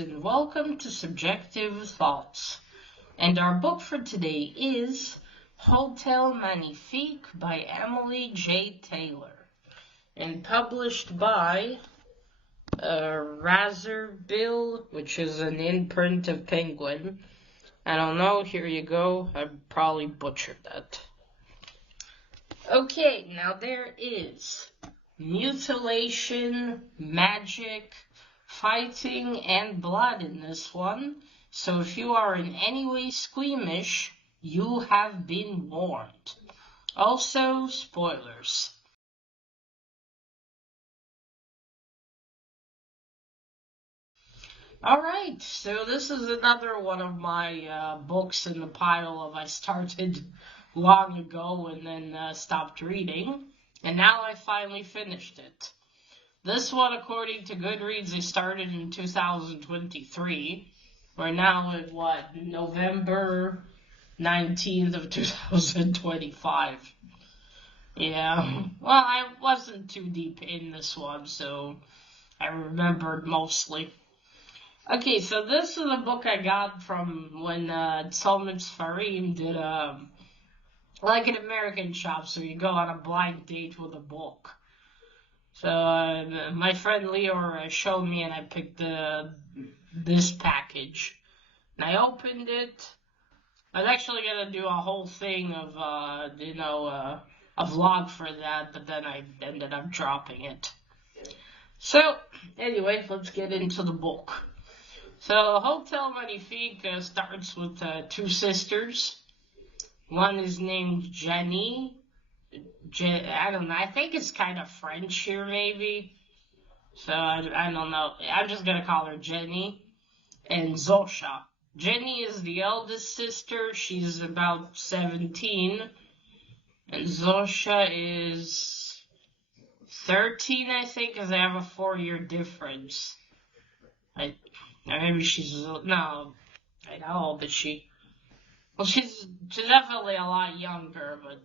and welcome to Subjective Thoughts. And our book for today is Hotel Magnifique by Emily J. Taylor, and published by Razorbill, which is an imprint of Penguin. I don't know, here you go, I probably butchered that. Okay, now there is mutilation, magic, fighting, and blood in this one. So if you are in any way squeamish, you have been warned. Also, spoilers. Alright, so this is another one of my books in the pile of I started long ago and then stopped reading. And now I finally finished it. This one, according to Goodreads, I started in 2023. We're now at, November 19th of 2025. Yeah, well, I wasn't too deep in this one, so I remembered mostly. Okay, so this is a book I got from when Salman Farim did like an American shop, so you go on a blind date with a book. So my friend Leo showed me, and I picked this package. And I opened it. I was actually gonna do a whole thing of a vlog for that, but then I ended up dropping it. So anyway, let's get into the book. So Hotel Magnifique starts with two sisters. One is named Jenny. I don't know, I think it's kind of French here, maybe. So, I don't know. I'm just gonna call her Jenny. And Zosha. Jenny is the eldest sister. She's about 17. And Zosha is 13, I think, because they have a 4-year difference. Maybe she's, no, how old is she? Well, she's definitely a lot younger, but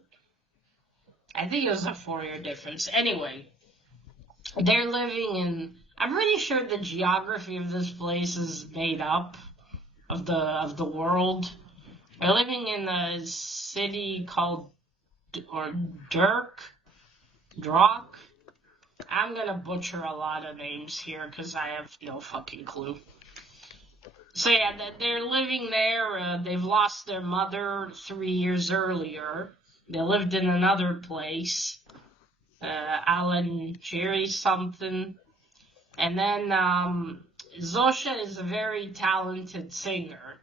I think it was a 4-year difference. Anyway, they're living in, I'm pretty sure the geography of this place is made up of the world. They're living in a city called, Drock. I'm gonna butcher a lot of names here because I have no fucking clue. So yeah, they're living there. They've lost their mother 3 years earlier. They lived in another place, Alan Jerry something. And then Zosha is a very talented singer.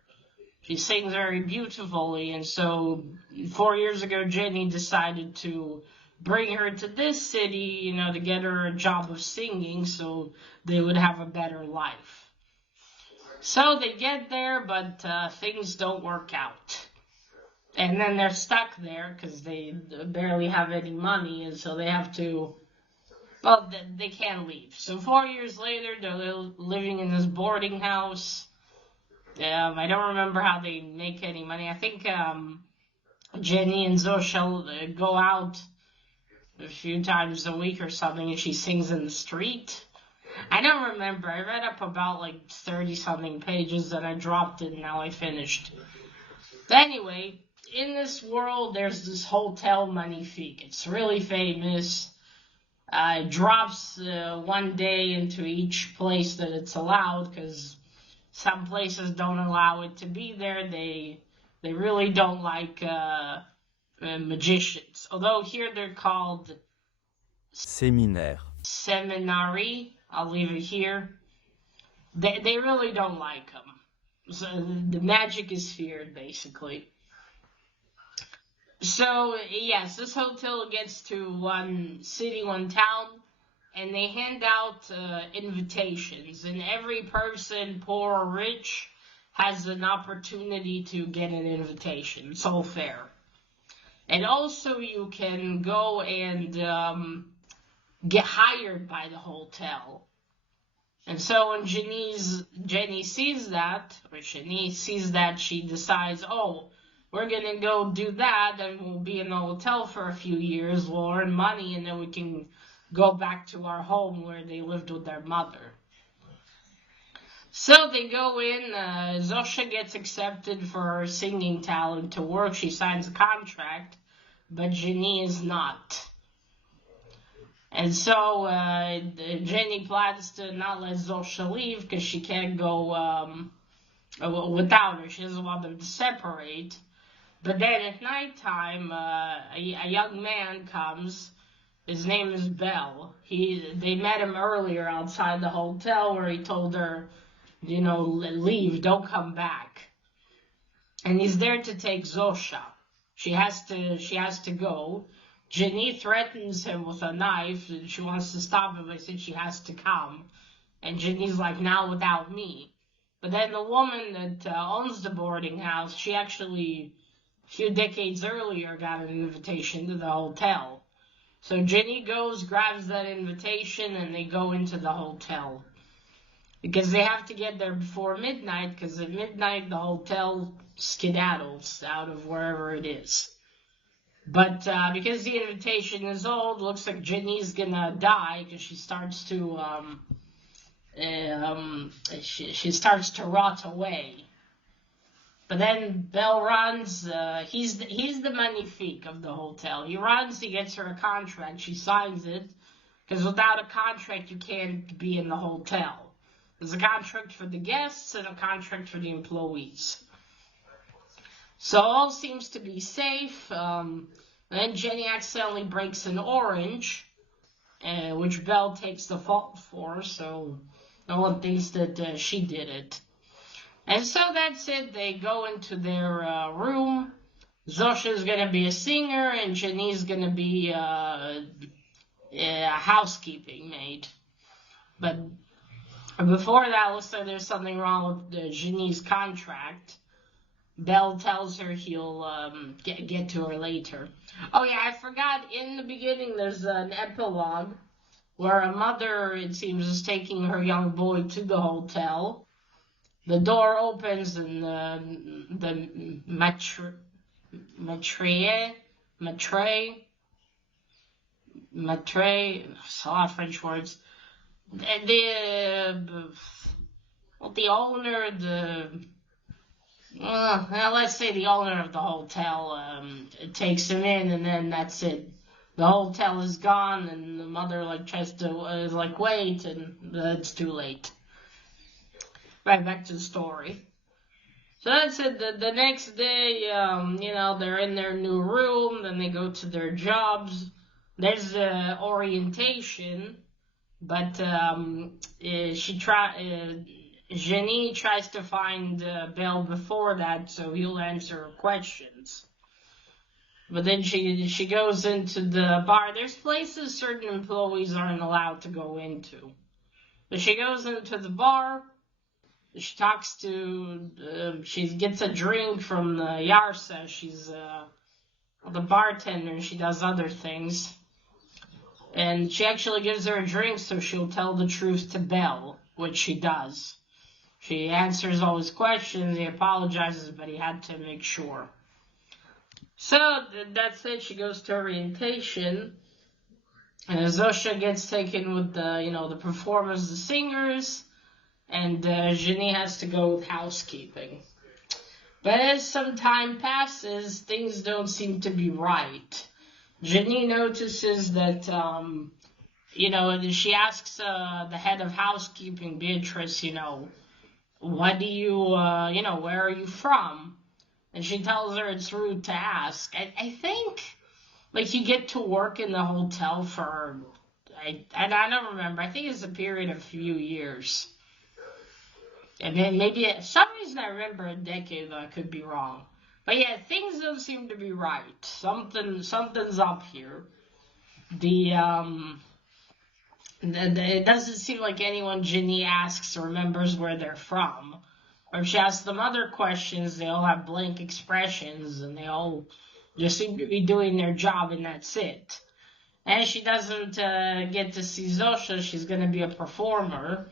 She sings very beautifully, and so 4 years ago, Jenny decided to bring her to this city, to get her a job of singing so they would have a better life. So they get there, but things don't work out. And then they're stuck there because they barely have any money, and so they have to, they can't leave. So 4 years later, they're living in this boarding house. I don't remember how they make any money. I think Jenny and Zosha go out a few times a week or something, and she sings in the street. I don't remember. I read up about 30-something pages, and I dropped it, and now I finished. But anyway, in this world, there's this Hotel Magnifique. It's really famous. It drops one day into each place that it's allowed, because some places don't allow it to be there. They really don't like magicians. Although here they're called seminari. I'll leave it here. They really don't like them. So the magic is feared, basically. So, yes, this hotel gets to one city, one town, and they hand out invitations. And every person, poor or rich, has an opportunity to get an invitation. It's all fair. And also you can go and get hired by the hotel. And so when Jenny sees that, she decides, we're gonna go do that, and we'll be in the hotel for a few years, we'll earn money, and then we can go back to our home where they lived with their mother. So they go in, Zosha gets accepted for her singing talent to work. She signs a contract, but Jenny is not. And so Jenny plans to not let Zosha leave because she can't go without her. She doesn't want them to separate. But then at nighttime, a young man comes. His name is Bell. They met him earlier outside the hotel where he told her, leave, don't come back. And he's there to take Zosha. She has to go. Jenny threatens him with a knife, and she wants to stop him. I said she has to come. And Jenny's like, now without me. But then the woman that owns the boarding house, she actually, a few decades earlier, got an invitation to the hotel. So Jenny goes, grabs that invitation, and they go into the hotel. Because they have to get there before midnight, because at midnight the hotel skedaddles out of wherever it is. But because the invitation is old, looks like Jenny's gonna die, because she starts to she starts to rot away. But then Bell runs. He's the Magnifique of the hotel. He runs. He gets her a contract. She signs it, because without a contract you can't be in the hotel. There's a contract for the guests and a contract for the employees. So all seems to be safe. Then Jenny accidentally breaks an orange, which Belle takes the fault for, so no one thinks that she did it. And so that's it. They go into their room. Zosha's going to be a singer, and Jenny's going to be a housekeeping maid. But before that, looks like there's something wrong with Jenny's contract. Belle tells her he'll get to her later. Oh yeah, I forgot, in the beginning there's an epilogue where a mother, it seems, is taking her young boy to the hotel. The door opens and the maitre, it's a lot of French words. The owner, let's say the owner of the hotel takes him in, and then that's it. The hotel is gone, and the mother tries to wait, and it's too late. Right, back to the story. So that's it. The next day, they're in their new room. Then they go to their jobs. There's orientation, but Jenny tries to find Belle before that, so he'll answer her questions. But then she goes into the bar. There's places certain employees aren't allowed to go into. But she goes into the bar. She talks to, she gets a drink from Yarsa. She's the bartender, and she does other things. And she actually gives her a drink so she'll tell the truth to Belle, which she does. She answers all his questions, he apologizes, but he had to make sure. So, that's it. She goes to orientation. And Zosha gets taken with the performers, the singers. And Jenny has to go with housekeeping. But as some time passes, things don't seem to be right. Jenny notices that, she asks the head of housekeeping, Beatrice, what do you, where are you from? And she tells her it's rude to ask. I think, you get to work in the hotel for, I don't remember, I think it's a period of a few years. And then maybe, for some reason I remember a decade, though I could be wrong. But yeah, things don't seem to be right. Something's up here. It doesn't seem like anyone Jenny asks remembers where they're from. Or if she asks them other questions, they all have blank expressions, and they all just seem to be doing their job, and that's it. And she doesn't get to see Zosha. She's going to be a performer.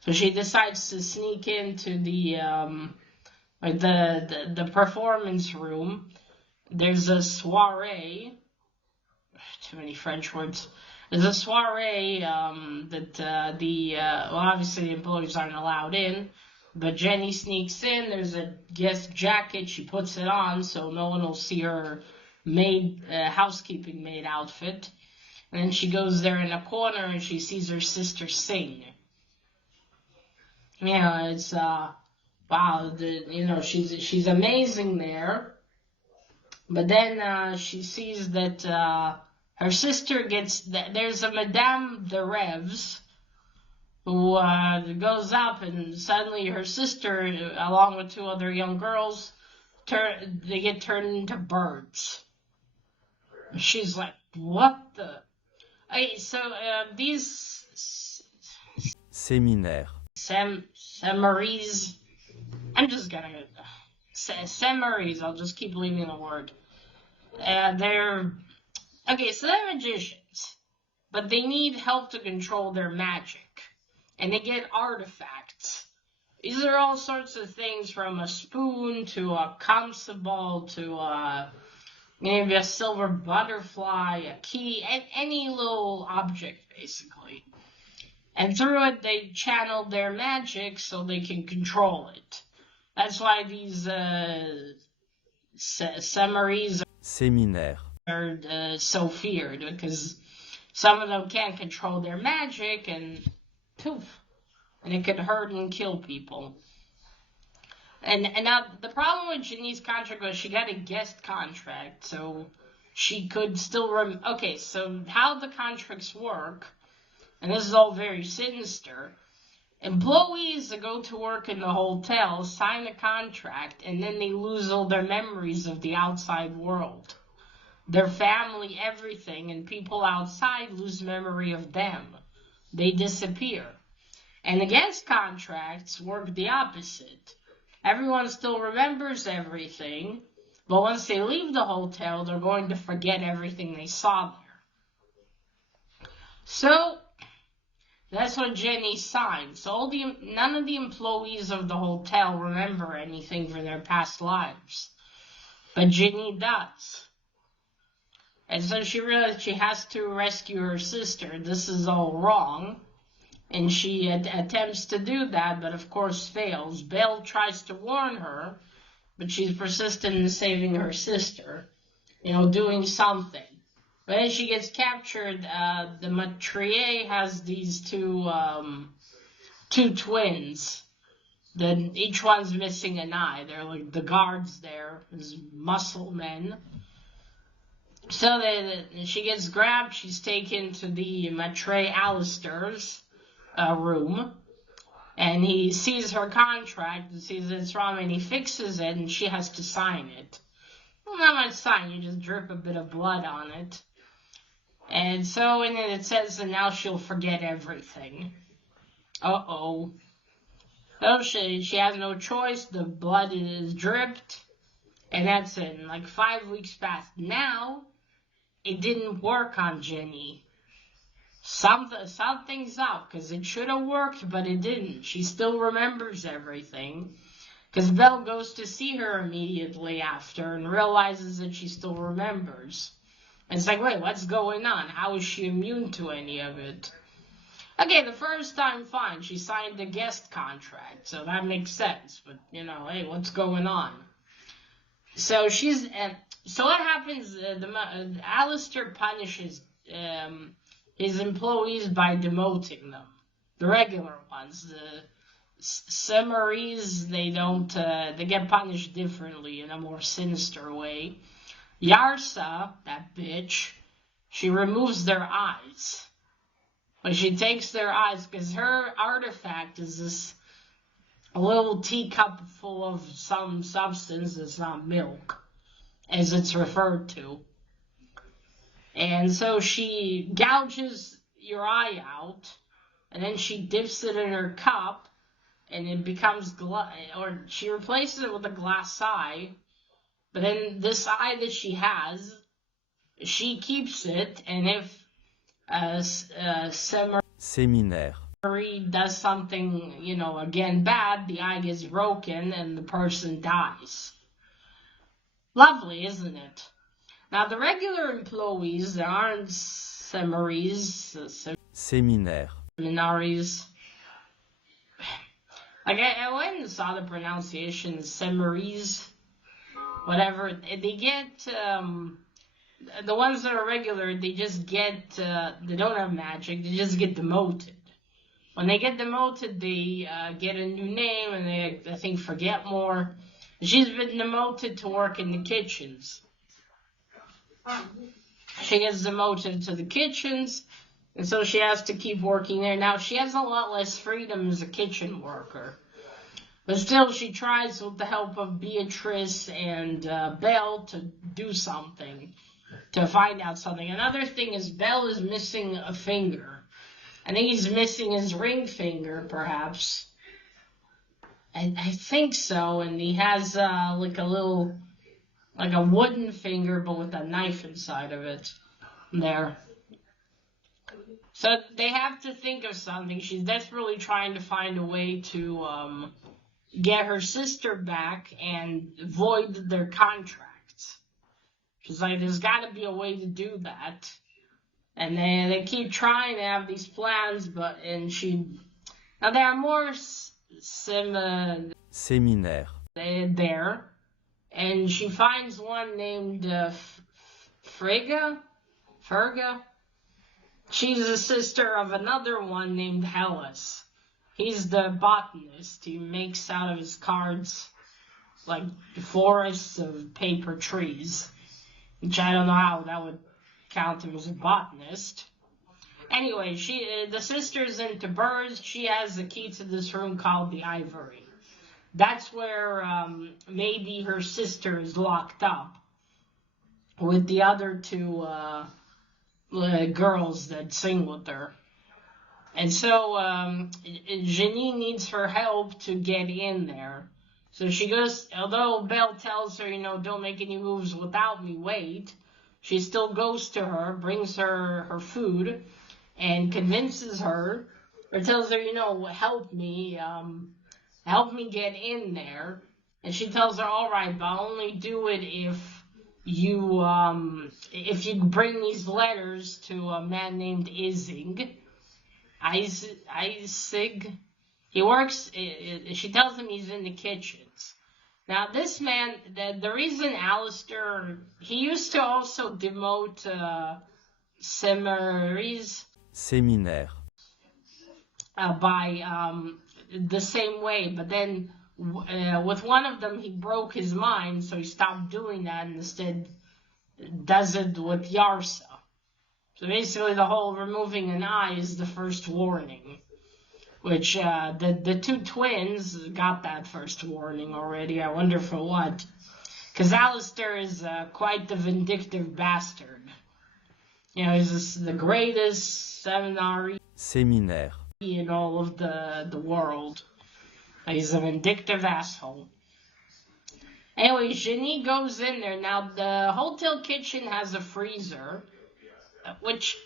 So she decides to sneak into the performance room. There's a soiree. Too many French words. There's a soiree that well, obviously the employees aren't allowed in, but Jenny sneaks in. There's a guest jacket. She puts it on so no one will see her housekeeping maid outfit. And then she goes there in a corner and she sees her sister sing. It's wow. She's amazing there. But then she sees that her sister there's a Madame de Rêves who goes up, and suddenly her sister, along with two other young girls, they get turned into birds. She's like, what the? So these Séminaire. Samaries, I'm just gonna Samaries, I'll just keep leaving the word. They're magicians, but they need help to control their magic, and they get artifacts. These are all sorts of things, from a spoon to a comfortable to maybe a silver butterfly, a key, any little object, basically. And through it, they channel their magic so they can control it. That's why these summaries Séminaire. are so feared, because some of them can't control their magic, and poof, and it could hurt and kill people. And now the problem with Janine's contract was she got a guest contract, so she could still okay, so how the contracts work, and this is all very sinister. Employees that go to work in the hotel sign a contract, and then they lose all their memories of the outside world. Their family, everything, and people outside lose memory of them. They disappear. And the guest contracts work the opposite. Everyone still remembers everything, but once they leave the hotel, they're going to forget everything they saw there. So that's what Jenny signed. So none of the employees of the hotel remember anything from their past lives, but Jenny does. And so she realized she has to rescue her sister. This is all wrong. And she attempts to do that, but of course fails. Belle tries to warn her, but she's persistent in saving her sister. Doing something. But then she gets captured. The Matrier has these two twins. Then each one's missing an eye. They're like the guards there, as muscle men. So she gets grabbed. She's taken to the Maitre Alistair's room, and he sees her contract and sees it's wrong, and he fixes it, and she has to sign it. Well, not much sign, you just drip a bit of blood on it. And so in it says that now she'll forget everything. Uh-oh. So she has no choice, the blood is dripped, and that's it. And 5 weeks passed. Now, it didn't work on Jenny. Something's up, because it should have worked, but it didn't. She still remembers everything, because Belle goes to see her immediately after and realizes that she still remembers. And it's like, wait, what's going on? How is she immune to any of it? Okay, the first time, fine. She signed the guest contract, so that makes sense. But, hey, what's going on? So so what happens, Alistair punishes his employees by demoting them. The regular ones. The summaries, they get punished differently in a more sinister way. Yarsa, that bitch, she removes their eyes. But she takes their eyes, because her artifact is this little teacup full of some substance that's not milk, as it's referred to. And so she gouges your eye out, and then she dips it in her cup, and it becomes or she replaces it with a glass eye. But then this eye that she has, she keeps it, and if Séminaire does something, again bad, the eye gets broken and the person dies. Lovely, isn't it? Now, the regular employees, there aren't séminaire, seminaries. Like, I went and saw the pronunciation, seminaries, whatever. They get, the ones that are regular, they just get, they don't have magic, they just get demoted. When they get demoted, they get a new name, and they, I think, forget more. She's been demoted to work in the kitchens. She gets demoted to the kitchens, and so she has to keep working there. Now, she has a lot less freedom as a kitchen worker. But still, she tries with the help of Beatrice and Belle to do something, to find out something. Another thing is Belle is missing a finger. I think he's missing his ring finger, perhaps. I think so, and he has like a wooden finger, but with a knife inside of it. There. So they have to think of something. She's desperately trying to find a way to get her sister back and void their contracts. She's like, there's got to be a way to do that. And they keep trying to have these plans, now there are more séminaire, there, and she finds one named Ferga. She's the sister of another one named Hellas. He's the botanist. He makes out of his cards like forests of paper trees, which I don't know how that would count him as a botanist. Anyway, the sister's into birds. She has the key to this room called the Ivory. That's where maybe her sister is locked up with the other two girls that sing with her. And so Jenny needs her help to get in there. So she goes, although Belle tells her, don't make any moves without me, wait. She still goes to her, brings her her food, and convinces her, or tells her, help me get in there. And she tells her, all right, but I'll only do it if you bring these letters to a man named Isig. He works, she tells him he's in the kitchens. Now, this man, the reason Alistair, he used to also demote séminaire, by the same way, but then with one of them, he broke his mind, so he stopped doing that and instead does it with Yarsa. So basically, the whole removing an eye is the first warning. Which, the two twins got that first warning already. I wonder for what. Because Alistair is quite the vindictive bastard. He's the greatest séminaire, in all of the world. He's a vindictive asshole. Anyway, Jenny goes in there. Now, the hotel kitchen has a freezer, which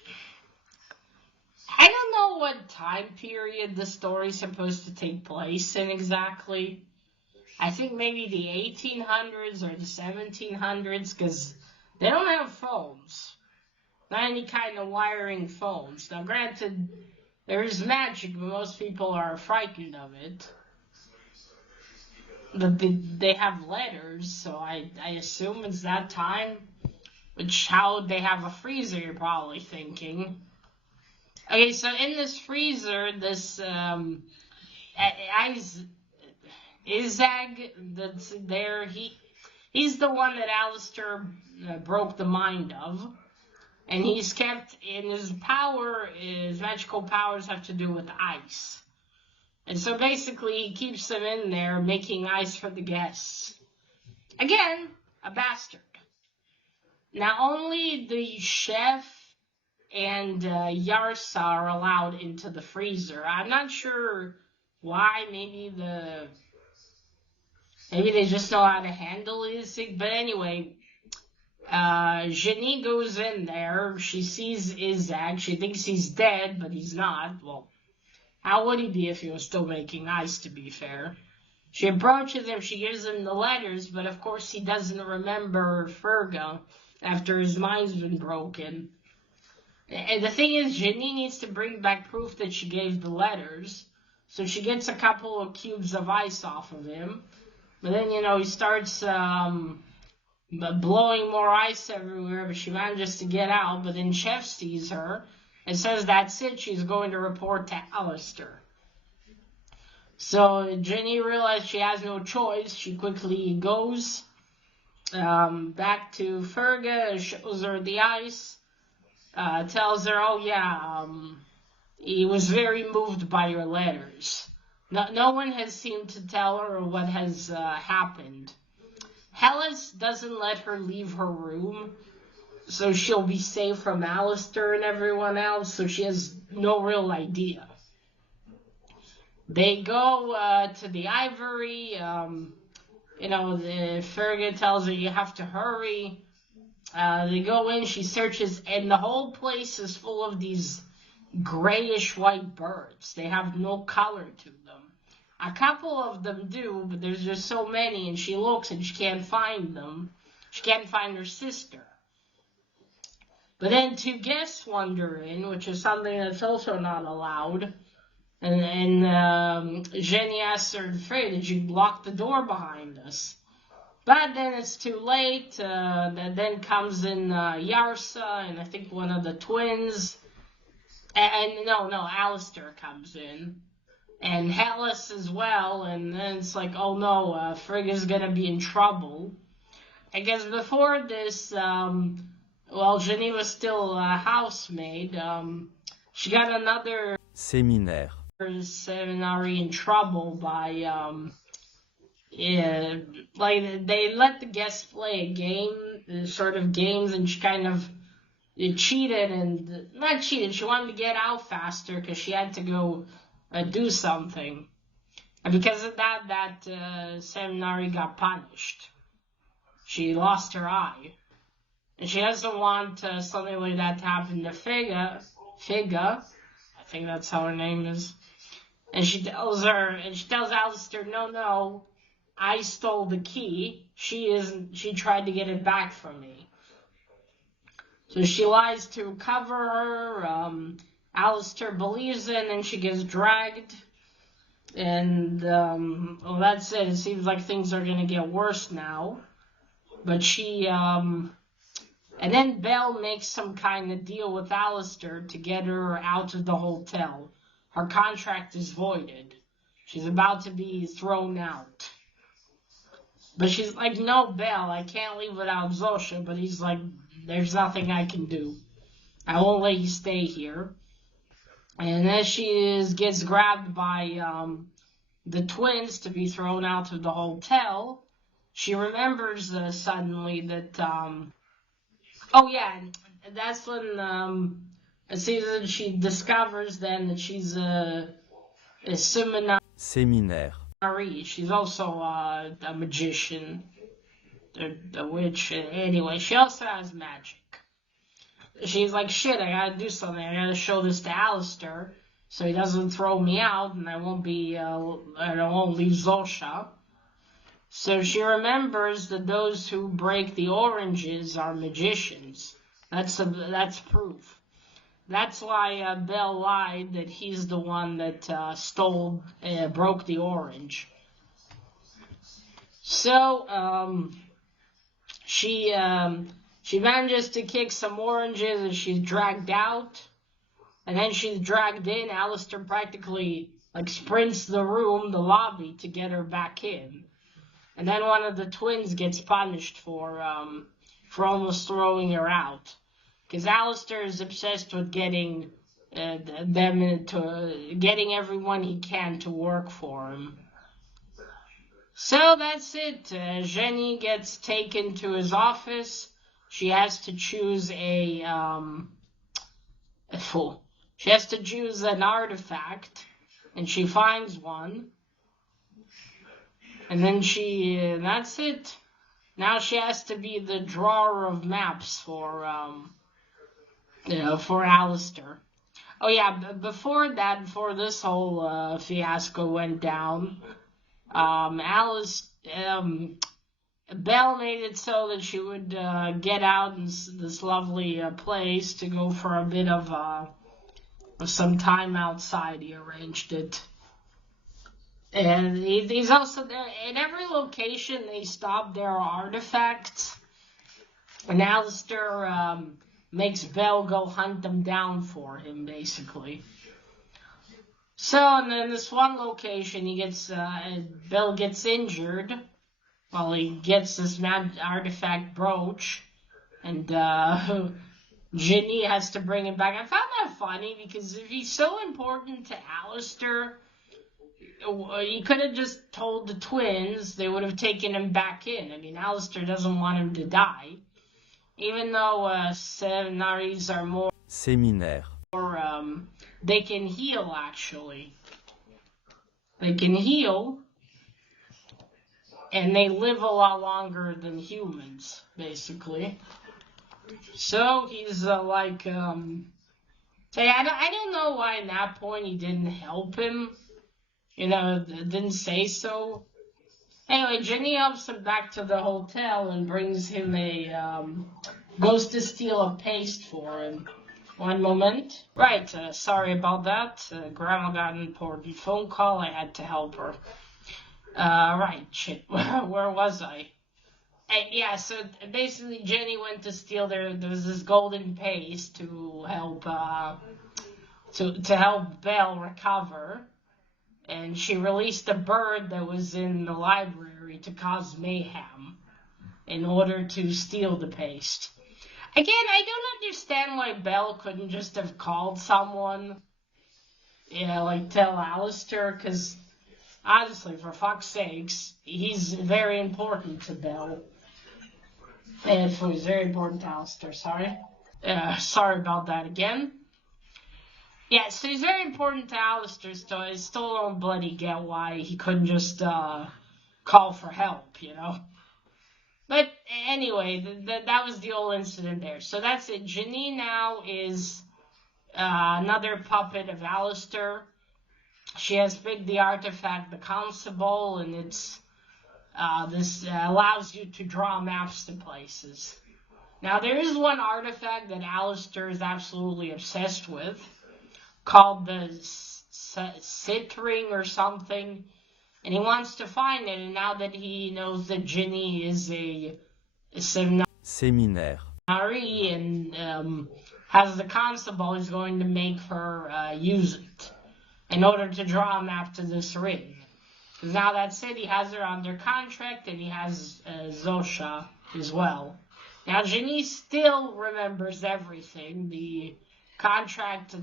I don't know what time period the story's supposed to take place in exactly. I think maybe the 1800s or the 1700s, because they don't have phones. Not any kind of wiring phones. Now, granted, there is magic, but most people are frightened of it. But they have letters, so I assume it's that time. Which, how would they have a freezer, you're probably thinking. Okay, so in this freezer, this Izag that's there, he's the one that Alistair broke the mind of. And he's kept in his magical powers have to do with ice. And so basically he keeps them in there making ice for the guests. Again, a bastard. Now only the chef and Yarsa are allowed into the freezer. I'm not sure why. Maybe they just know how to handle this. But anyway, Jenny goes in there. She sees Izag. She thinks he's dead, but he's not. Well, how would he be if he was still making ice, to be fair? She approaches him. She gives him the letters, but of course he doesn't remember Ferga after his mind's been broken. And the thing is, Jenny needs to bring back proof that she gave the letters. So she gets a couple of cubes of ice off of him. But then, he starts blowing more ice everywhere, but she manages to get out. But then Chef sees her and says that's it. She's going to report to Alistair. So Jenny realizes she has no choice. She quickly goes back to Ferga, shows her the ice, tells her, he was very moved by your letters. No one has seemed to tell her what has happened. Hellas doesn't let her leave her room, so she'll be safe from Alistair and everyone else, so she has no real idea. They go to the Ivory. The Ferga tells her you have to hurry. They go in, she searches, and the whole place is full of these grayish white birds. They have no color to them. A couple of them do, but there's just so many, and she looks and she can't find them. She can't find her sister. But then two guests wander in, which is something that's also not allowed. And Jenny asks her, did you lock the door behind us? But then it's too late. Then comes in Yarsa and I think one of the twins. Alistair comes in. And Hellas as well. And then it's like, oh no, Frigga's gonna be in trouble. I guess before this, Jenny was still a housemaid. She got another séminaire, seminary in trouble by they let the guests play a game, sort of games, and she kind of cheated, and not cheated, she wanted to get out faster because she had to go do something. And because of that seminary got punished. She lost her eye. And she doesn't want something like that to happen to Figa, I think that's how her name is. And she tells Alistair, no, I stole the key. She tried to get it back from me. So she lies to cover her. Alistair believes it, and she gets dragged. And, that's it. It seems like things are gonna get worse now. But she, and then Belle makes some kind of deal with Alistair to get her out of the hotel. Her contract is voided. She's about to be thrown out. But she's like, no, Belle, I can't leave without Zosha. But he's like, there's nothing I can do. I won't let you stay here. And as she gets grabbed by the twins to be thrown out of the hotel, she remembers suddenly that, that's when she discovers then that she's a séminaire, She's also a magician, a witch. Anyway, she also has magic. She's like, shit, I gotta do something. I gotta show this to Alistair so he doesn't throw me out and I won't leave Zosha. So she remembers that those who break the oranges are magicians. That's proof. That's why Belle lied that he's the one that broke the orange. So she manages to kick some oranges and she's dragged out. And then she's dragged in. Alistair practically sprints the lobby to get her back in. And then one of the twins gets punished for almost throwing her out. Because Alistair is obsessed with getting getting everyone he can to work for him. So that's it. Jenny gets taken to his office. She has to choose she has to choose an artifact, and she finds one. And then that's it. Now she has to be the drawer of maps for Alistair. Oh yeah, before this whole Belle made it so that she would get out in this lovely place to go for a bit of some time outside. He arranged it. And he's also there. In every location they stop, there are artifacts. And Alistair makes Belle go hunt them down for him, basically. So, and then this one location, Belle gets injured. Well, he gets this artifact brooch, and Ginny has to bring him back. I found that funny because if he's so important to Alistair, he could have just told the twins. They would have taken him back in. I mean, Alistair doesn't want him to die, even though Seminaries are more. Séminaire. They can heal, actually. They can heal. And they live a lot longer than humans, basically. So he's I don't know why at that point he didn't help him. Didn't say so. Anyway, Ginny helps him back to the hotel and brings him goes to steal a paste for him. One moment. Right, sorry about that. Grandma got an important phone call. I had to help her. Right, shit, where was I? Yeah, so basically Jenny went to steal there was this golden paste to help, to help Belle recover, and she released a bird that was in the library to cause mayhem in order to steal the paste. Again, I don't understand why Belle couldn't just have called someone, tell Alistair, because honestly, for fuck's sakes, he's very important to Belle. And he's very important to Alistair, sorry. Sorry about that again. Yeah, so he's very important to Alistair, so I still don't bloody get why he couldn't just call for help, But anyway, that was the whole incident there. So that's it. Janine now is another puppet of Alistair. She has picked the artifact, the Constable, and it's this allows you to draw maps to places. Now, there is one artifact that Alistair is absolutely obsessed with, called the Sit Ring or something, and he wants to find it, and now that he knows that Ginny is a Séminaire. And has the Constable, he's going to make her use it in order to draw a map to this ring. Because now that's it, he has her under contract, and he has Zosha as well. Now, Ginny still remembers everything. The contract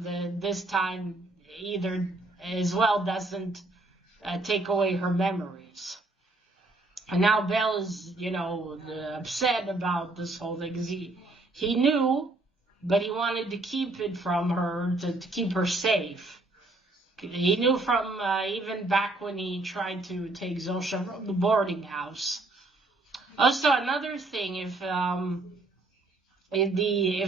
this time either as well doesn't take away her memories. And now Belle is, upset about this whole thing, because he knew, but he wanted to keep it from her, to keep her safe. He knew from even back when he tried to take Zosha from the boarding house. Also, another thing, if all the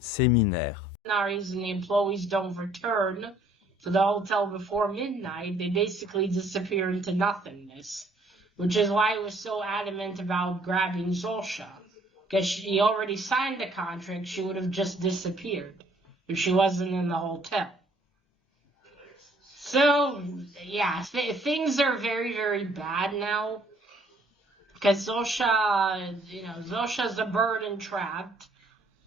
Séminaire. Seminaries and the employees don't return to the hotel before midnight, they basically disappear into nothingness, which is why he was so adamant about grabbing Zosha, because she already signed the contract. She would have just disappeared if she wasn't in the hotel. So, yeah, things are very, very bad now. Because Zosha's a bird and trapped.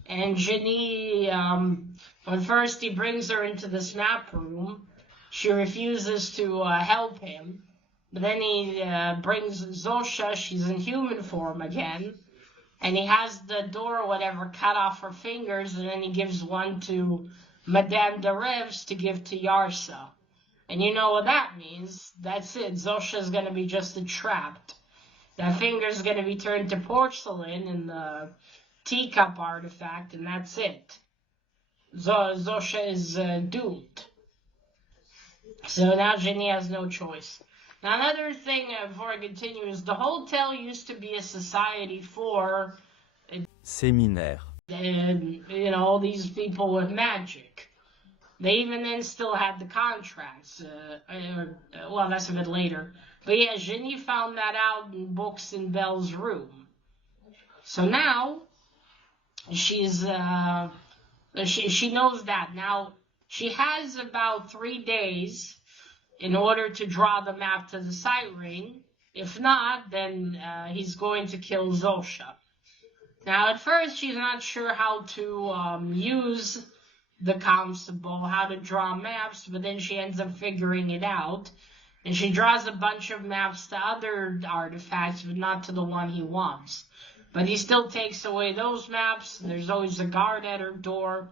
And Ginny, when first he brings her into the map room, she refuses to help him. But then he brings Zosha, she's in human form again. And he has the door or whatever cut off her fingers, and then he gives one to Madame de Rêves to give to Yarsa. And you know what that means. That's it. Zosha's going to be just trapped. That finger's going to be turned to porcelain in the teacup artifact, and that's it. Zosha is doomed. So now Ginny has no choice. Now, another thing before I continue is the hotel used to be a society for Séminaire. All these people with magic. They even then still had the contracts. Well, that's a bit later. But yeah, Ginny found that out in books in Belle's room. So now she's she knows that. Now she has about 3 days in order to draw the map to the sight ring. If not, then he's going to kill Zosha. Now, at first, she's not sure how to use the constable, how to draw maps, but then she ends up figuring it out. And she draws a bunch of maps to other artifacts, but not to the one he wants. But he still takes away those maps. There's always a guard at her door.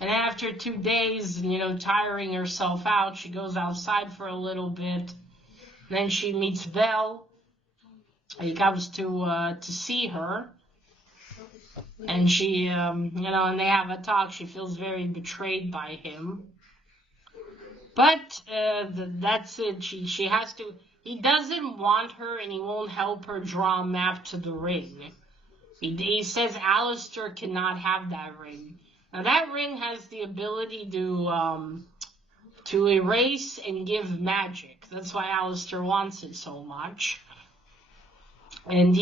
And after 2 days, tiring herself out, she goes outside for a little bit. Then she meets Belle. He comes to see her. And she, and they have a talk. She feels very betrayed by him. But that's it. She has to. He doesn't want her, and he won't help her draw a map to the ring. He says Alistair cannot have that ring. Now that ring has the ability to erase and give magic. That's why Alistair wants it so much. And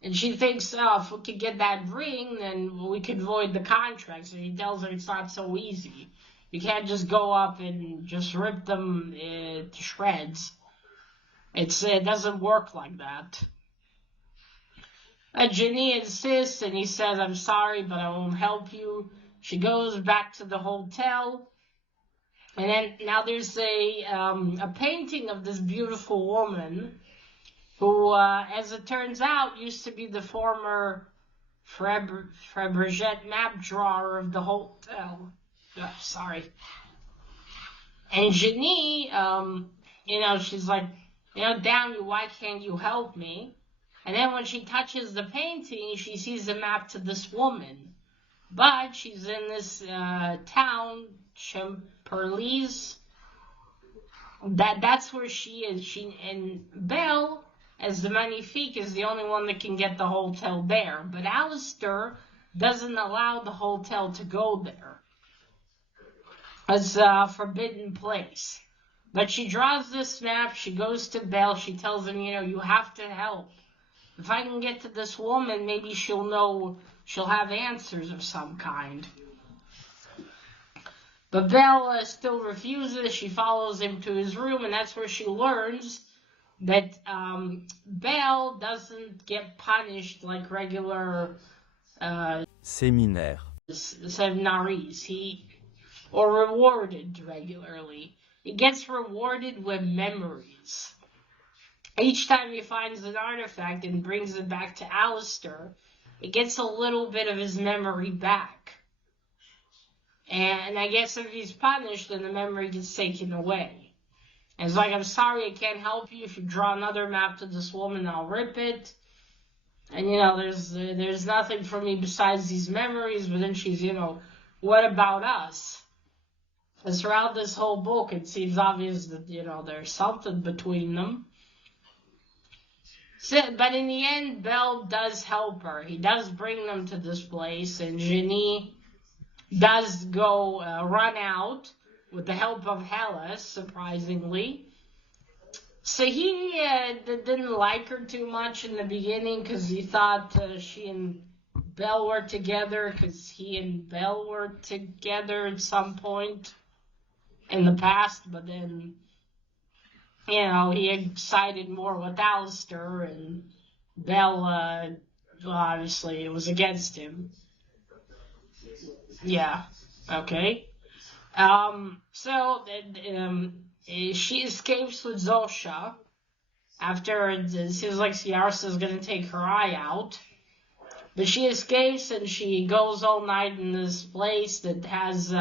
and she thinks, if we could get that ring, then we could void the contract. So he tells her it's not so easy. You can't just go up and just rip them to shreds. It doesn't work like that. Ginny insists, and he says, I'm sorry, but I won't help you. She goes back to the hotel. And then now there's a painting of this beautiful woman who, as it turns out, used to be the former Fabergé map drawer of the hotel. Sorry. And Ginny, she's like, damn you, why can't you help me? And then when she touches the painting, she sees the map to this woman. But she's in this town, Champerlise. That's where she is. And Belle, as the Magnifique, is the only one that can get the hotel there. But Alistair doesn't allow the hotel to go there. It's a forbidden place. But she draws this map. She goes to Belle. She tells him, you have to help. If I can get to this woman, maybe she'll have answers of some kind. But Belle still refuses. She follows him to his room, and that's where she learns that Belle doesn't get punished like regular séminaires, or rewarded regularly. He gets rewarded with memories. Each time he finds an artifact and brings it back to Alistair, it gets a little bit of his memory back. And I guess if he's punished, then the memory gets taken away. And it's like, I'm sorry, I can't help you. If you draw another map to this woman, I'll rip it. And, there's nothing for me besides these memories. But then she's, what about us? Because throughout this whole book, it seems obvious that, there's something between them. So, but in the end, Belle does help her. He does bring them to this place, and Ginny does go run out with the help of Hellas, surprisingly. So he didn't like her too much in the beginning because he thought she and Belle were together because he and Belle were together at some point in the past, but then he sided more with Alistair, and Belle, obviously, it was against him. Yeah, okay. So she escapes with Zosha after it seems like Ciarsa is going to take her eye out. But she escapes, and she goes all night in this place that has,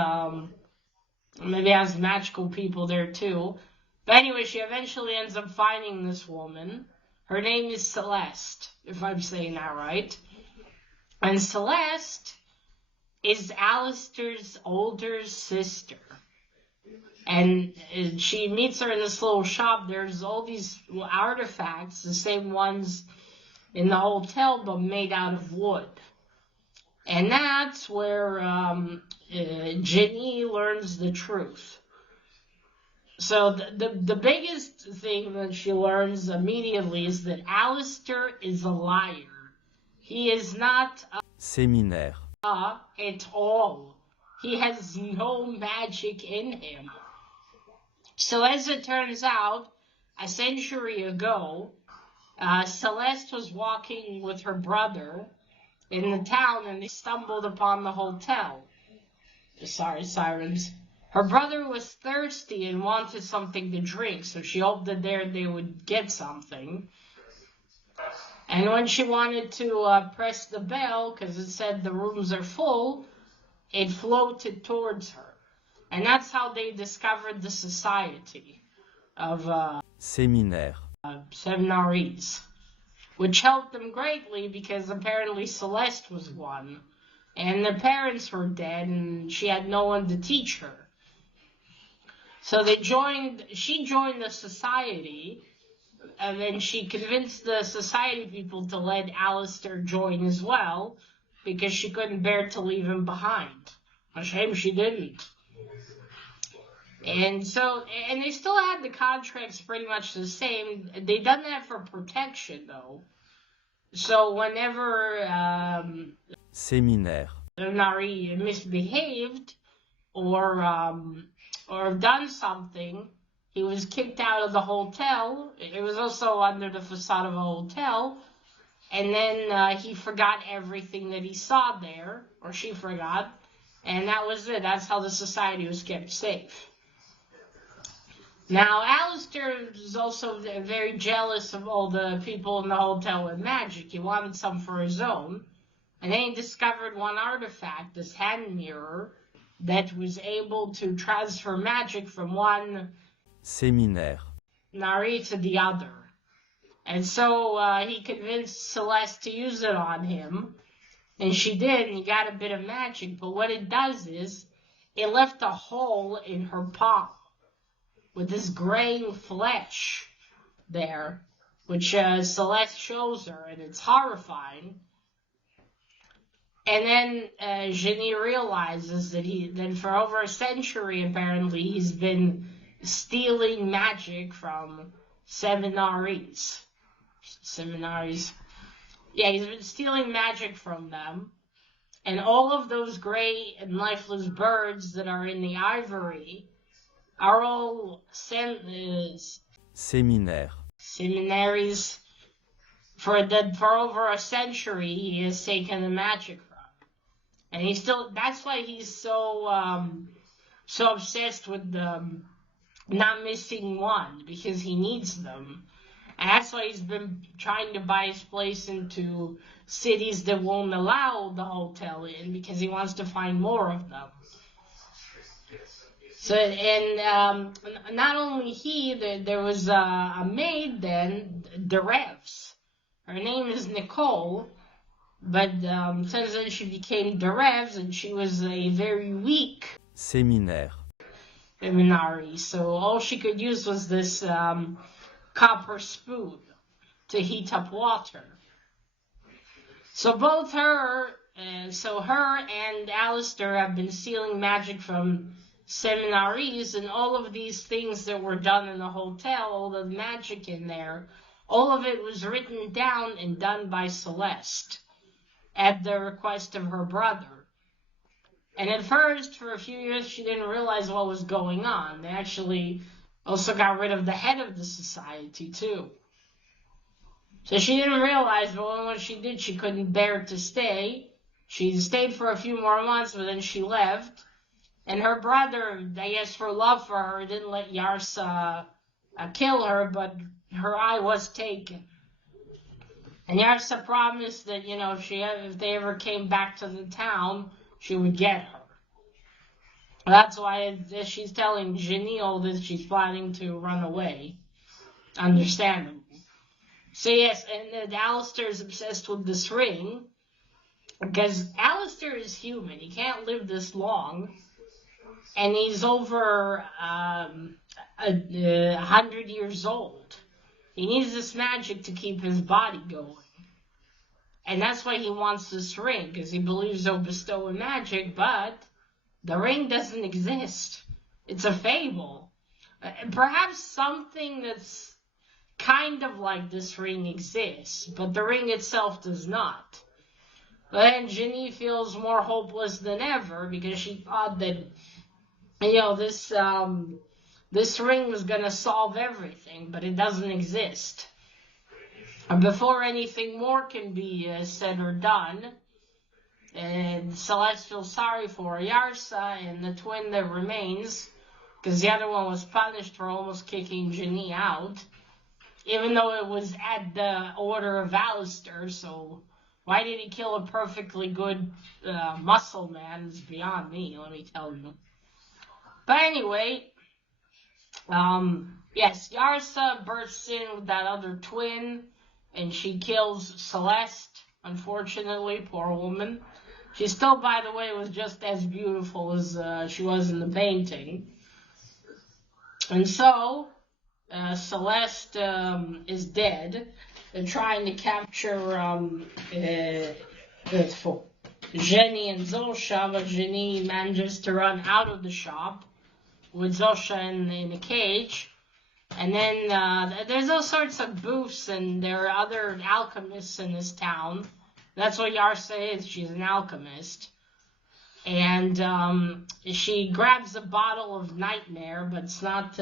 maybe has magical people there too. But anyway, she eventually ends up finding this woman. Her name is Celeste, if I'm saying that right. And Celeste is Alistair's older sister. And she meets her in this little shop. There's all these artifacts, the same ones in the hotel, but made out of wood. And that's where Ginny learns the truth. So the biggest thing that she learns immediately is that Alistair is a liar. He is not séminaire, at all. He has no magic in him. So as it turns out, a century ago, Celeste was walking with her brother in the town and they stumbled upon the hotel. Sorry, sirens. Her brother was thirsty and wanted something to drink, so she hoped that there they would get something. And when she wanted to press the bell, because it said the rooms are full, it floated towards her. And that's how they discovered the society of séminaire, seminaries, which helped them greatly because apparently Celeste was one. And their parents were dead and she had no one to teach her. So she joined the society, and then she convinced the society people to let Alistair join as well, because she couldn't bear to leave him behind. A shame she didn't. And they still had the contracts pretty much the same. They done that for protection, though. So whenever séminaire, Nari misbehaved or done something, he was kicked out of the hotel. It was also under the facade of a hotel. And then he forgot everything that he saw there, or she forgot. And that was it. That's how the society was kept safe. Now, Alistair was also very jealous of all the people in the hotel with magic. He wanted some for his own. And then he discovered one artifact, this hand mirror, that was able to transfer magic from one séminaire, Nari to the other. And so he convinced Celeste to use it on him. And she did, and he got a bit of magic. But what it does is, it left a hole in her palm with this graying flesh there, which Celeste shows her, and it's horrifying. And then Ginny realizes that for over a century, apparently, he's been stealing magic from seminaries. Yeah, he's been stealing magic from them. And all of those gray and lifeless birds that are in the ivory are all séminaire, seminaries. For over a century, he has taken the magic from. And that's why he's so obsessed with not missing one, because he needs them. And that's why he's been trying to buy his place into cities that won't allow the hotel in, because he wants to find more of them. So, and not only there was a maid then, Derevs. Her name is Nicole, but since then she became Derevs, and she was a very weak séminaire, seminary. So all she could use was this copper spoon to heat up water. So both her and Alistair have been stealing magic from seminaries, and all of these things that were done in the hotel, all the magic in there, all of it was written down and done by Celeste at the request of her brother. And at first, for a few years, she didn't realize what was going on. They actually also got rid of the head of the society, too. So she didn't realize, but when she did, she couldn't bear to stay. She stayed for a few more months, but then she left. And her brother, I guess for love for her, didn't let Yarsa kill her, but her eye was taken. And Yarsa promised that, if they ever came back to the town, she would get her. That's why she's telling Janelle that she's planning to run away. Understandable. So yes, and Alistair is obsessed with this ring, because Alistair is human. He can't live this long. And he's over 100 years old. He needs this magic to keep his body going. And that's why he wants this ring, because he believes they'll bestow magic, but the ring doesn't exist. It's a fable. Perhaps something that's kind of like this ring exists, but the ring itself does not. But then Ginny feels more hopeless than ever because she thought that, this ring was gonna solve everything, but it doesn't exist. And before anything more can be said or done, and Celeste feels sorry for Yarsa and the twin that remains, because the other one was punished for almost kicking Ginny out, even though it was at the order of Alistair, so why did he kill a perfectly good muscle man? It's beyond me, let me tell you. But anyway, yes, Yarsa bursts in with that other twin, and she kills Celeste, unfortunately, poor woman. She still, by the way, was just as beautiful as she was in the painting. And so, Celeste is dead. They're trying to capture Jenny and Zosha, but Jenny manages to run out of the shop with Zosha in a cage. And then there's all sorts of booths, and there are other alchemists in this town. That's what Yarsa is. She's an alchemist. And she grabs a bottle of Nightmare, but it's not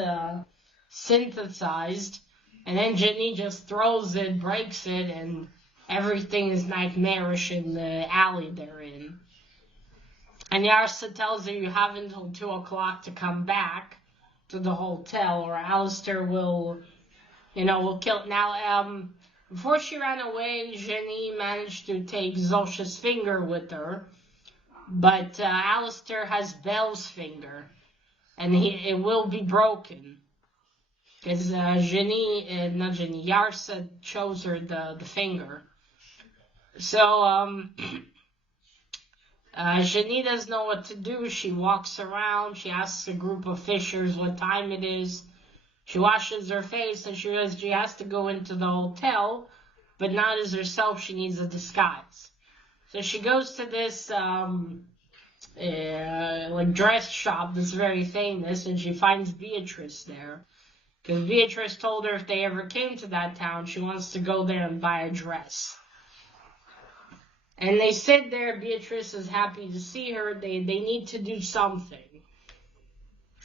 synthesized. And then Ginny just throws it, breaks it, and everything is nightmarish in the alley they're in. And Yarsa tells her you have until 2 o'clock to come back to the hotel, or Alistair will kill. Now, before she ran away, Ginny managed to take Zosha's finger with her, but Alistair has Belle's finger, and it will be broken, because Yarsa chose her the finger. So, Ginny doesn't know what to do. She walks around. She asks a group of fishers what time it is. She washes her face, and she realizes she has to go into the hotel, but not as herself. She needs a disguise. So she goes to this dress shop that's very famous, and she finds Beatrice there. Because Beatrice told her if they ever came to that town, she wants to go there and buy a dress. And they sit there. Beatrice is happy to see her. They need to do something.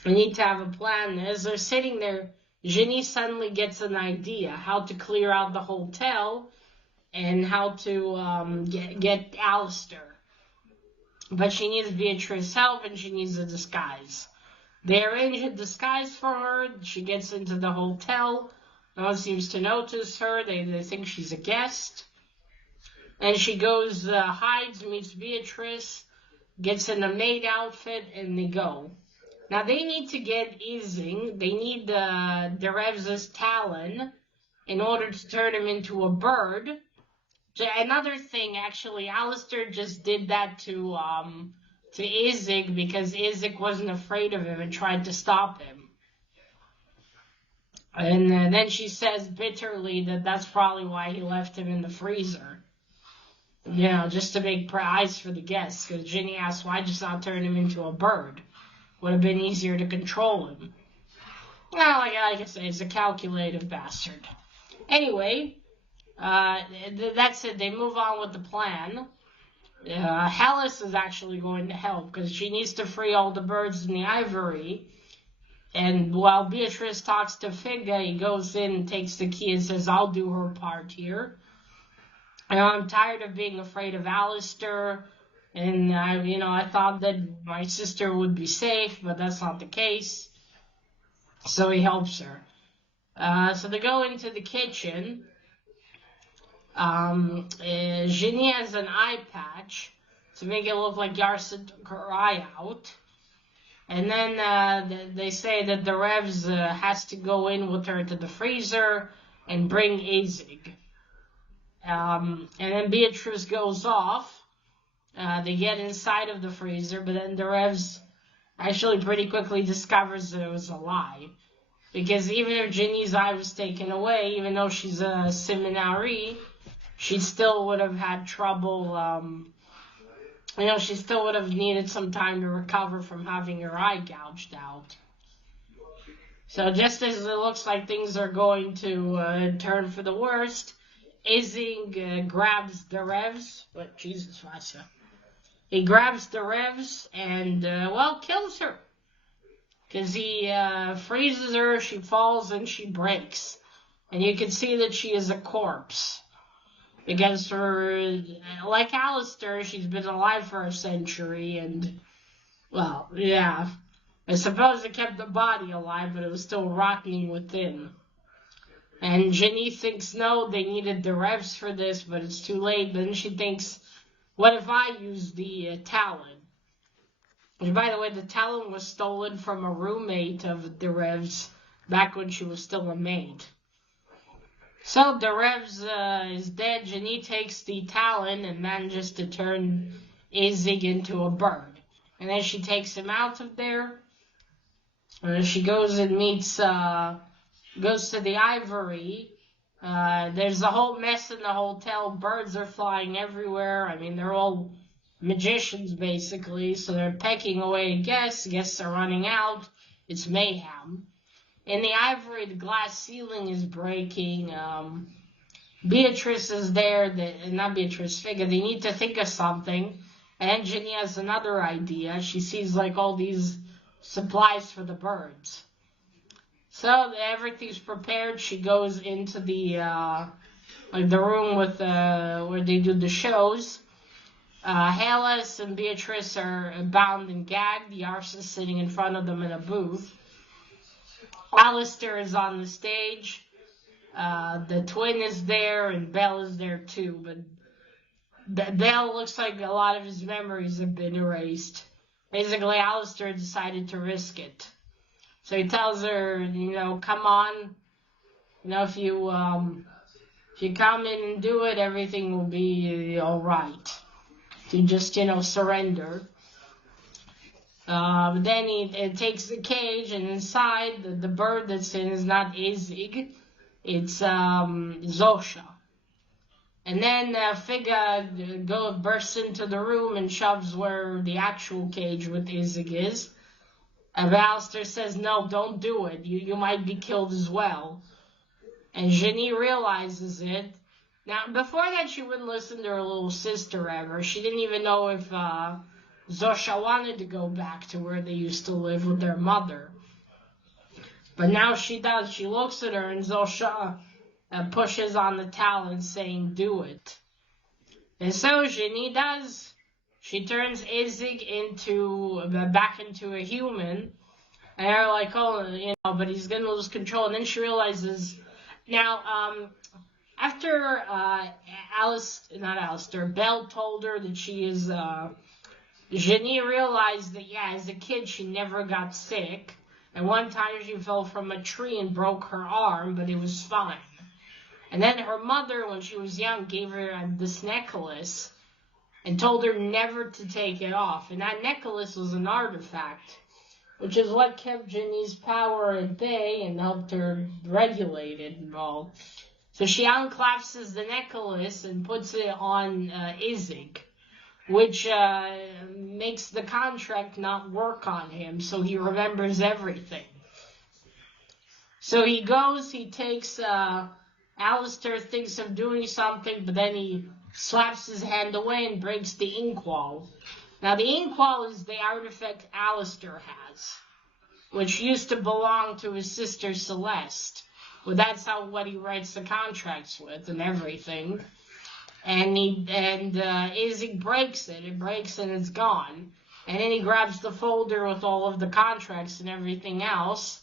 They need to have a plan. As they're sitting there, Ginny suddenly gets an idea how to clear out the hotel and how to get Alistair. But she needs Beatrice's help, and she needs a disguise. They arrange a disguise for her. She gets into the hotel. No one seems to notice her. They think she's a guest. And she goes, hides, meets Beatrice, gets in a maid outfit, and they go. Now, they need to get Ising. They need Derev's talon in order to turn him into a bird. Another thing, actually, Alistair just did that to Ising because Ising wasn't afraid of him and tried to stop him. And then she says bitterly that that's probably why he left him in the freezer. Just to make eyes for the guests. Because Ginny asked, why just not turn him into a bird? Would have been easier to control him. Well, like I say, he's a calculated bastard. Anyway, that's it. They move on with the plan. Hellas is actually going to help because she needs to free all the birds in the ivory. And while Beatrice talks to Figa, he goes in and takes the key and says, I'll do her part here. I'm tired of being afraid of Alistair. And, I thought that my sister would be safe, but that's not the case. So he helps her. So they go into the kitchen. Ginny has an eye patch to make it look like Yarsa took her eye out. And then they say that the Revs has to go in with her to the freezer and bring Ising. And then Beatrice goes off. They get inside of the freezer, but then the Revs actually pretty quickly discovers that it was a lie. Because even if Ginny's eye was taken away, even though she's a seminary, she still would have had trouble, she still would have needed some time to recover from having her eye gouged out. So just as it looks like things are going to turn for the worst, Ising grabs the revs. But Jesus, Vasha. He grabs the revs and, kills her. Because he freezes her, she falls, and she breaks. And you can see that she is a corpse. Because her, like Alistair, she's been alive for a century, and, well, yeah. I suppose it kept the body alive, but it was still rotting within. And Ginny thinks, no, they needed the revs for this, but it's too late. Then she thinks, what if I use the Talon? And by the way, the Talon was stolen from a roommate of the revs back when she was still a maid. So the revs is dead. Ginny takes the Talon and manages to turn Ising into a bird. And then she takes him out of there. She goes and goes to the Ivory. There's a whole mess in the hotel. Birds are flying everywhere. I mean, they're all magicians, basically. So they're pecking away guests. Guests are running out. It's mayhem. In the Ivory, the glass ceiling is breaking. Beatrice is there. Not Beatrice, Figure. They need to think of something. And Ginny has another idea. She sees, like, all these supplies for the birds. So everything's prepared. She goes into the room with where they do the shows. Halis and Beatrice are bound and gagged. The arse is sitting in front of them in a booth. Alistair is on the stage. The twin is there, and Belle is there too. But Belle looks like a lot of his memories have been erased. Basically, Alistair decided to risk it. So he tells her, come on. If you come in and do it, everything will be all right. To just, surrender. But then he takes the cage, and inside, the bird that's in is not Ising. It's Zosha. And then Figa bursts into the room and shoves where the actual cage with Ising is. And Alistair says, no, don't do it. You might be killed as well. And Ginny realizes it. Now, before that, she wouldn't listen to her little sister ever. She didn't even know if Zosha wanted to go back to where they used to live with their mother. But now she does. She looks at her, and Zosha pushes on the Talon, saying, do it. And so Ginny does. She turns Ising back into a human. And they're like, but he's going to lose control. And then she realizes, after Belle told her that she is, Ginny realized that, as a kid, she never got sick. And one time she fell from a tree and broke her arm, but it was fine. And then her mother, when she was young, gave her this necklace and told her never to take it off. And that necklace was an artifact, which is what kept Ginny's power at bay and helped her regulate it and all. So she unclaspes the necklace and puts it on Ising, which makes the contract not work on him, so he remembers everything. So he goes, he takes... Alistair thinks of doing something, but then he slaps his hand away and breaks the inkwell. Now, the inkwell is the artifact Alistair has, which used to belong to his sister Celeste. Well, that's what he writes the contracts with and everything. And Ising breaks it. It breaks and it's gone. And then he grabs the folder with all of the contracts and everything else.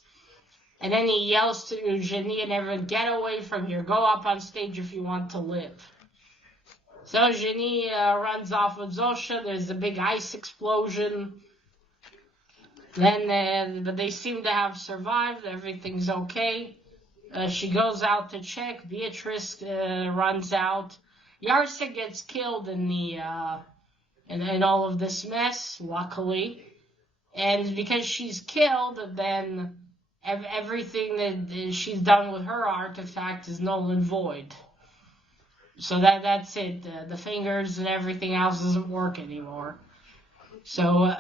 And then he yells to Ginny and everyone, get away from here. Go up on stage if you want to live. So Ginny runs off with Zosha. There's a big ice explosion. But they seem to have survived. Everything's okay. She goes out to check. Beatrice runs out. Yarsa gets killed in all of this mess, luckily. And because she's killed, then everything that she's done with her artifact is null and void. So that's it. The fingers and everything else doesn't work anymore. So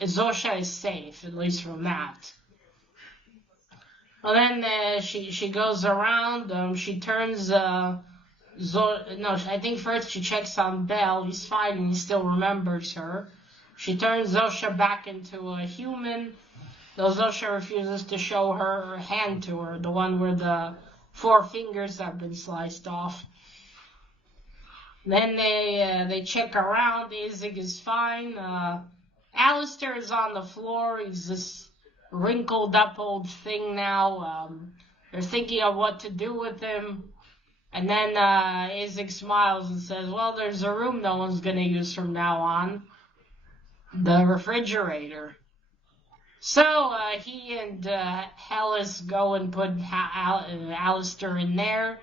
Zosha is safe, at least from that. Well, then she goes around. She turns I think first she checks on Belle. He's fine and he still remembers her. She turns Zosha back into a human. Though Zosha refuses to show her hand to her, the one where the 4 fingers have been sliced off. Then they check around. Izig is fine. Alistair is on the floor. He's this wrinkled up old thing now. They're thinking of what to do with him. And then Izig smiles and says, well, there's a room no one's going to use from now on. The refrigerator. So he and Hellas go and put Alistair in there.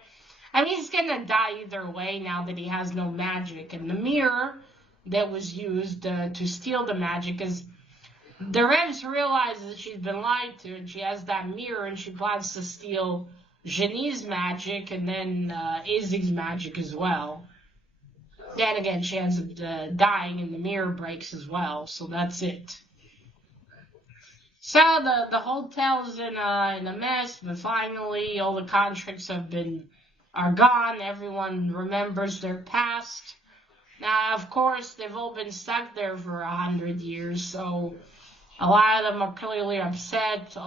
I mean, he's going to die either way now that he has no magic. And the mirror that was used to steal the magic is... The Revs realizes that she's been lied to, and she has that mirror, and she plans to steal Genie's magic and then Izzy's magic as well. Then again, she ends up dying, and the mirror breaks as well, so that's it. So the hotel's in a mess, but finally all the contracts are gone. Everyone remembers their past. Now, of course, they've all been stuck there for 100 years, so a lot of them are clearly upset.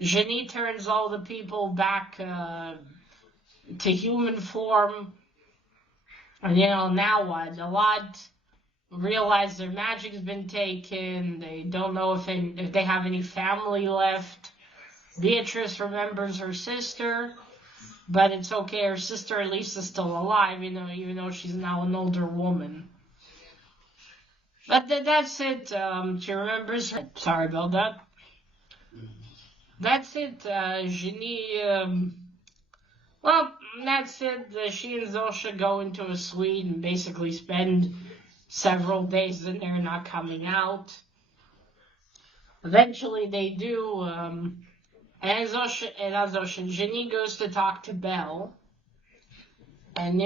Genie turns all the people back to human form. And, now what? A lot realize their magic's been taken. They don't know if they have any family left. Beatrice remembers her sister, but it's okay. Her sister at least is still alive, even though she's now an older woman. But that's it. She remembers her. Sorry about that. That's it. Genie, that's it. She and Zosha go into a suite and basically spend several days in there not coming out. Eventually they do, and Genie goes to talk to Belle. And,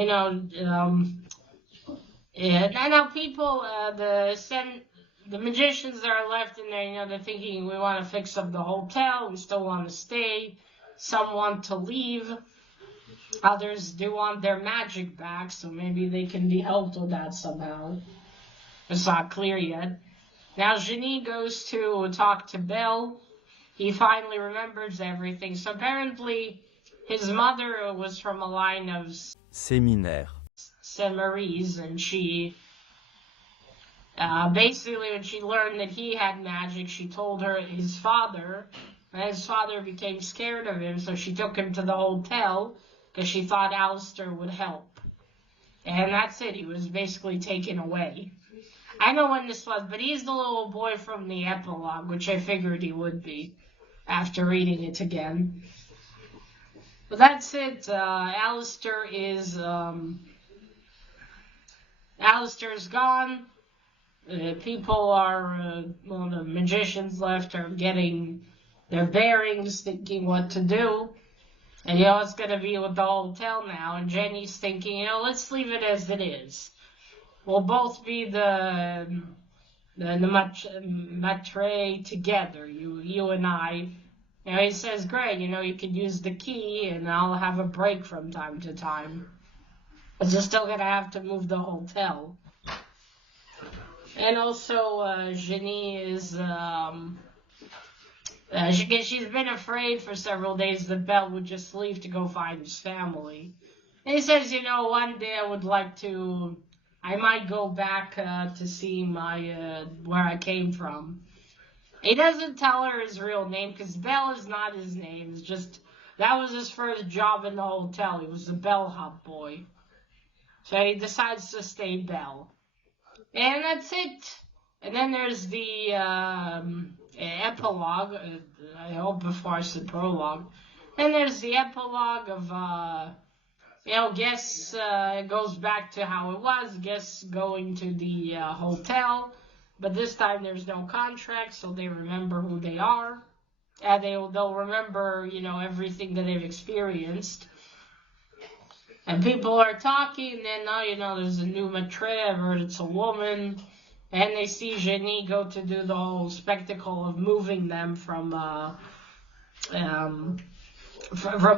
I know people, the magicians that are left in there, they're thinking, we want to fix up the hotel, we still want to stay. Some want to leave. Others do want their magic back, so maybe they can be helped with that somehow. It's not clear yet. Now Genie goes to talk to Belle. He finally remembers everything. So apparently his mother was from a line of Séminaire. Saint-Marie's, and she basically when she learned that he had magic, she told her his father, and his father became scared of him, so she took him to the hotel because she thought Alistair would help. And that's it. He was basically taken away. I know when this was, but he's the little boy from the epilogue, which I figured he would be after reading it again. But that's it. Alistair is gone. People are, the magicians left are getting their bearings, thinking what to do. And it's going to be with the hotel now. And Jenny's thinking, let's leave it as it is. We'll both be the maitre together, you and I. He says, great, you can use the key and I'll have a break from time to time. But you're still going to have to move the hotel. And also, Genie is, she's been afraid for several days that Belle would just leave to go find his family. And he says, one day I might go back to see where I came from. He doesn't tell her his real name because Belle is not his name. It's just, that was his first job in the hotel. He was the bellhop boy. So he decides to stay Belle. And that's it. And then there's the epilogue. I hope before I said prologue. Then there's the epilogue of, guests, it goes back to how it was. Guests going to the hotel. But this time there's no contract, so they remember who they are. And they'll remember, everything that they've experienced. And people are talking, and then now, there's a new maitre. I've heard it's a woman. And they see Genie go to do the whole spectacle of moving them from from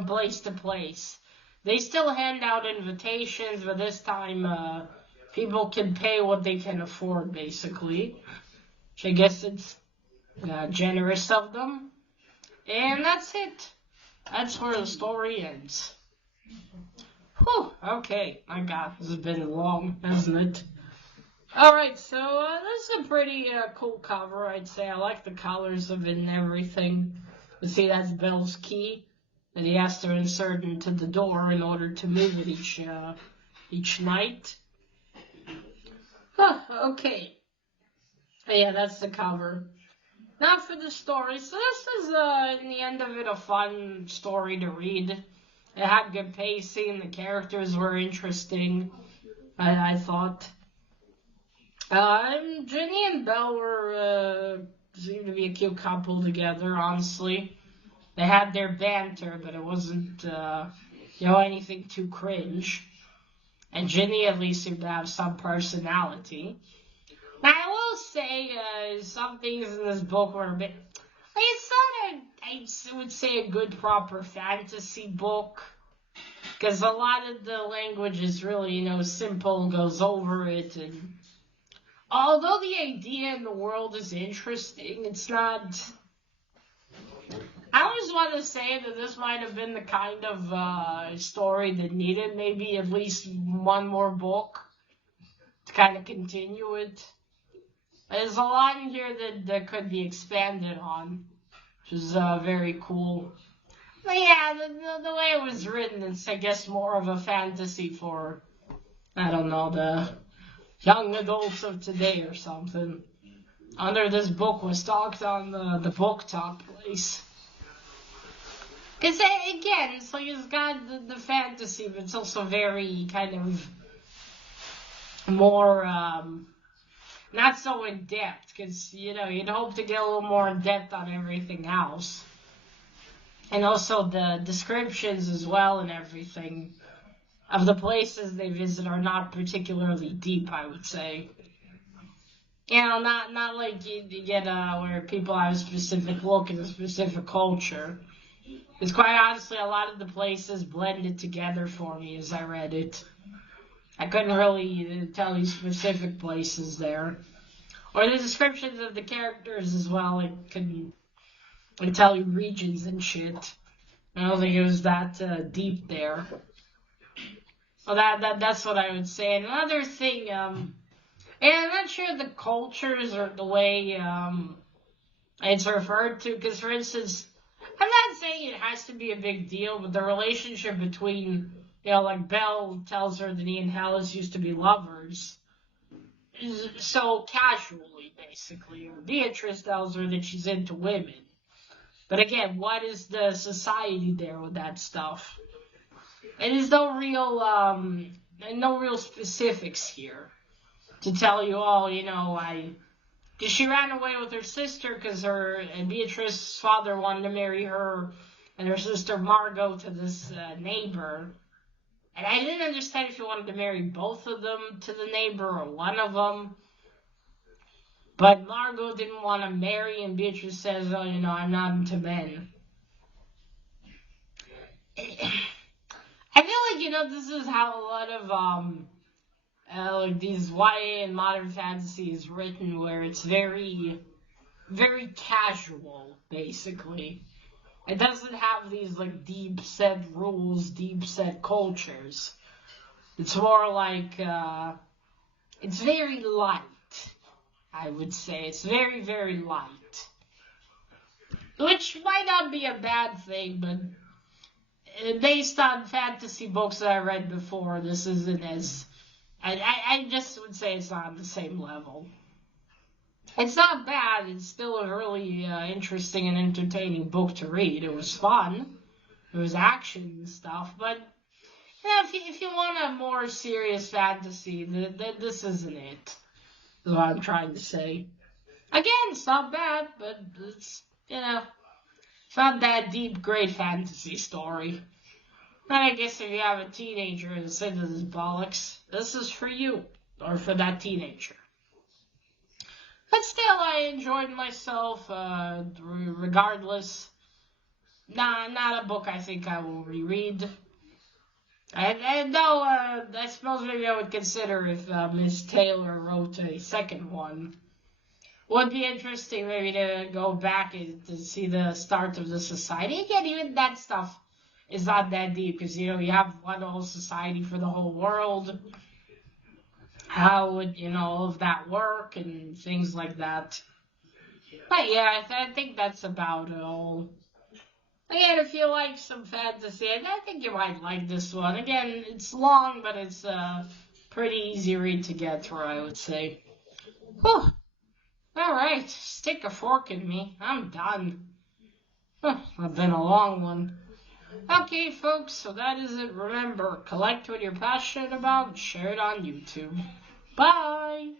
place to place. They still hand out invitations, but this time people can pay what they can afford, basically. Which I guess it's generous of them. And that's it. That's where the story ends. Whew, okay. My God, this has been long, hasn't it? Alright, so this is a pretty cool cover, I'd say. I like the colors of it and everything. You see, that's Belle's key that he has to insert into the door in order to move it each night. Okay. Yeah, that's the cover. Now for the story. So this is, in the end of it, a fun story to read. It had good pacing. The characters were interesting, I thought. Ginny and Belle seemed to be a cute couple together, honestly. They had their banter, but it wasn't, anything too cringe. And Ginny at least seemed to have some personality. Now, I will say, some things in this book were a bit, it's not I would say a good proper fantasy book. Because a lot of the language is really, simple and goes over it. And although the idea in the world is interesting, it's not... I always want to say that this might have been the kind of story that needed maybe at least one more book to kind of continue it. There's a lot in here that could be expanded on, which is very cool. But yeah, the way it was written, it's, I guess, more of a fantasy for, I don't know, the young adults of today or something. Under this book was talked on the book talk place. Because, again, it's like it's got the fantasy, but it's also very kind of more, not so in-depth, because, you'd hope to get a little more in-depth on everything else. And also the descriptions as well and everything of the places they visit are not particularly deep, I would say. Not like you get where people have a specific look and a specific culture. It's quite honestly, a lot of the places blended together for me as I read it. I couldn't really tell you specific places there. Or the descriptions of the characters as well, it couldn't tell you regions and shit. I don't think it was that deep there. Well, that's what I would say. And another thing, and I'm not sure the cultures or the way it's referred to, because for instance, I'm not saying it has to be a big deal, but the relationship between, like Belle tells her that he and Alice used to be lovers, so casually, basically. Or Beatrice tells her that she's into women. But again, what is the society there with that stuff? And there's no real specifics here to tell you, because she ran away with her sister because Beatrice's father wanted to marry her and her sister Margot to this neighbor. And I didn't understand if he wanted to marry both of them to the neighbor or one of them. But Margot didn't want to marry, and Beatrice says, I'm not into men. I feel like, this is how a lot of, like these YA and modern fantasy is written, where it's very, very casual, basically. It doesn't have these, like, deep-set rules, deep-set cultures. It's more like, it's very light. I would say it's very, very light. Which might not be a bad thing, but based on fantasy books that I read before, this isn't as... I just would say it's not on the same level. It's not bad. It's still a really interesting and entertaining book to read. It was fun. It was action and stuff. But, if you want a more serious fantasy, this isn't it. Is what I'm trying to say. Again, it's not bad, but it's, it's not that deep, great fantasy story. And I guess if you have a teenager that's into this bollocks, this is for you, or for that teenager. But still, I enjoyed myself, regardless. Nah, not a book I think I will reread. I suppose maybe I would consider if Miss Taylor wrote a second one. Would be interesting maybe to go back and to see the start of the society. Again, even that stuff is not that deep because, you have one whole society for the whole world. How would, all of that work and things like that. But yeah, I think that's about it all. Again, if you like some fantasy, I think you might like this one. Again, it's long, but it's a pretty easy read to get through, I would say. Whew. Alright, stick a fork in me. I'm done. It's been a long one. Okay, folks, so that is it. Remember, collect what you're passionate about and share it on YouTube. Bye!